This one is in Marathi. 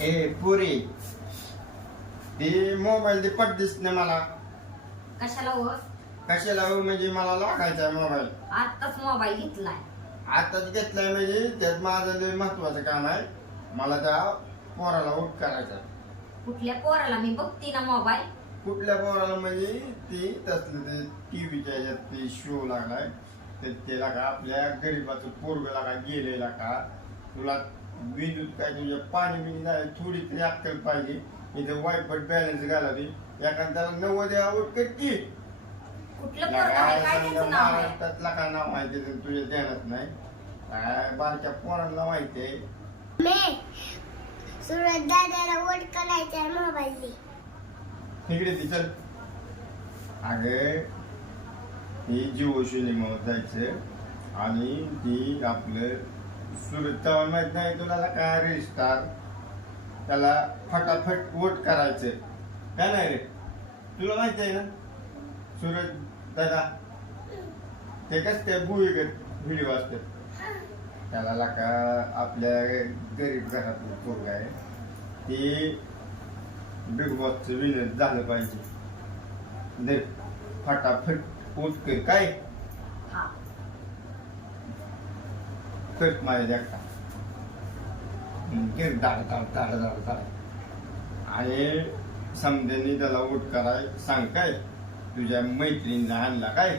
ए पुरी. ती मोबाईल ती पडतीस ना मला. कशाला हो? कशाला हो? म्हणजे मला लागायचा मोबाईल आत्ताच मोबाईल घेतलाय. आताच घेतलाय म्हणजे त्यात माझं लय महत्वाचं काम आहे. मला त्या पोराला उठ करायचा कुठल्या पोराला? मी बघती ना मोबाईल कुठल्या पोराला म्हणजे ती तसलं ते टीव्हीच्या ह्याच्यात ते शो लागलाय. तर त्याला का आपल्या गरीबाचं पोरग लागा गेलेला का? तुला विद्युत काय तुझ्या पाणी बिणी जाय थोडी तरी अक्कल पाहिजे. इथे वायफट बॅलन्स घालावी. एखाद्या त्याला नव्वद आउट कर की कुठलं पोरग आहे? काय त्याचं नाव आहे? महाराष्ट्रातला का नाव माहिती तुझ्या ध्यानात नाही. काय बारक्या पोरांना माहिती आहे? मे सुरत दादाला वोट करायचा मोबाईल इकडे ती चल. अगं ही जायचं आणि ती आपलं सुरत चव्हाण माहीत नाही तुला का रजिस्टार त्याला फटाफट वोट करायचं काय नाही रे? तुला माहिती आहे ना? सुरज दादा ते कस ते भुईगत व्हिडिओ असते त्याला लाका आपल्या गरीब घरातलं पोरग आहे. ती बिग बॉसचं विनर झालं पाहिजे. दे फटाफट पोट कर. काय? हा कट माझ्या देखता कर दाड दाड दाड दाड दाड आणि समजेने त्याला वोट कराय सांग काय तुझ्या मैत्रिणीला आणला काय